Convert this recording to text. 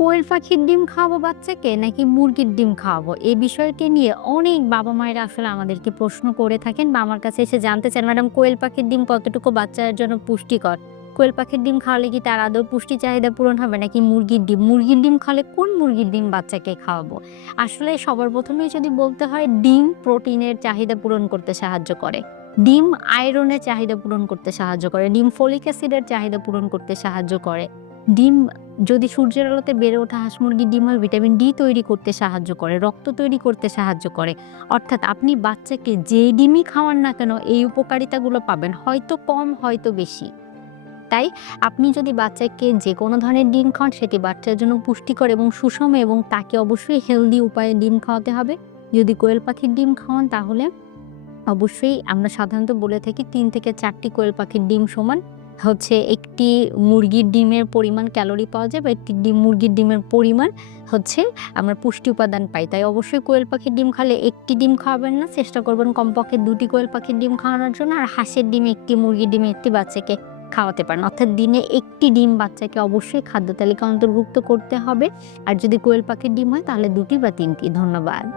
কোয়েল পাখির ডিম খাওয়াবো বাচ্চাকে নাকি মুরগির ডিম খাওয়াবো? এই বিষয়টি নিয়ে অনেক বাবা-মায়েরা আসলে আমাদেরকে প্রশ্ন করে থাকেন বা আমার কাছে এসে জানতে চান, "ম্যাডাম কোয়েল পাখির ডিম কতটুকু বাচ্চার জন্য পুষ্টিকর? কোয়েল পাখির ডিম খাওয়ালে কি তার আদৌ পুষ্টি চাহিদা পূরণ হবে নাকি মুরগির ডিম? মুরগির ডিম খাওয়ালে কোন মুরগির ডিম বাচ্চাকে খাওয়াবো?" আসলে সবার ১ম এই যদি বলতে হয়, ডিম প্রোটিনের চাহিদা পূরণ করতে সাহায্য করে। ডিম আয়রনের চাহিদা পূরণ করতে সাহায্য করে। ডিম ফলিক অ্যাসিডের চাহিদা পূরণ করতে সাহায্য করে। ডিম যদি সূর্যের আলোতে বেড়ে ওঠা হাঁস মুরগির ডিম হয় ভিটামিন ডি তৈরি করতে সাহায্য করে, রক্ত তৈরি করতে সাহায্য করে। অর্থাৎ আপনি বাচ্চাকে যে ডিমই খাওয়ান না কেন এই উপকারিতাগুলো পাবেন। হয়তো কম, হয়তো বেশি। তাই আপনি যদি বাচ্চাকে যেকোনো ধরনের ডিম খাওয়ান সেটি বাচ্চার জন্য পুষ্টিকর এবং সুষম এবং তাকে অবশ্যই হেলদি উপায়ে ডিম খাওয়াতে হবে। যদি কোয়েল পাখির ডিম খাওয়ান তাহলে অবশ্যই আমরা সাধারণত বলে থাকি ৩ থেকে ৪ টি কোয়েল পাখির ডিম সমান হচ্ছে একটি মুরগির ডিমের পরিমাণ ক্যালোরি পাওয়া যায় বা একটি মুরগির ডিমের পরিমাণ হচ্ছে আমরা পুষ্টি উপাদান পাই। তাই অবশ্যই কোয়েল পাখির ডিম খালে একটি ডিম খাওয়াবেন না। চেষ্টা করবেন কমপক্ষে ২ টি কোয়েল পাখির ডিম খাওয়ানোর জন্য। আর হাঁসের ডিম ১ টি, মুরগির ডিম ১ টি বাচ্চাকে খাওয়াতে পারেন। অর্থাৎ দিনে ১ টি ডিম বাচ্চাকে অবশ্যই খাদ্য তালিকায় অন্তর্ভুক্ত করতে হবে। আর যদি কোয়েল পাখির ডিম হয় তাহলে ২ টি বা ৩ টি। ধন্যবাদ।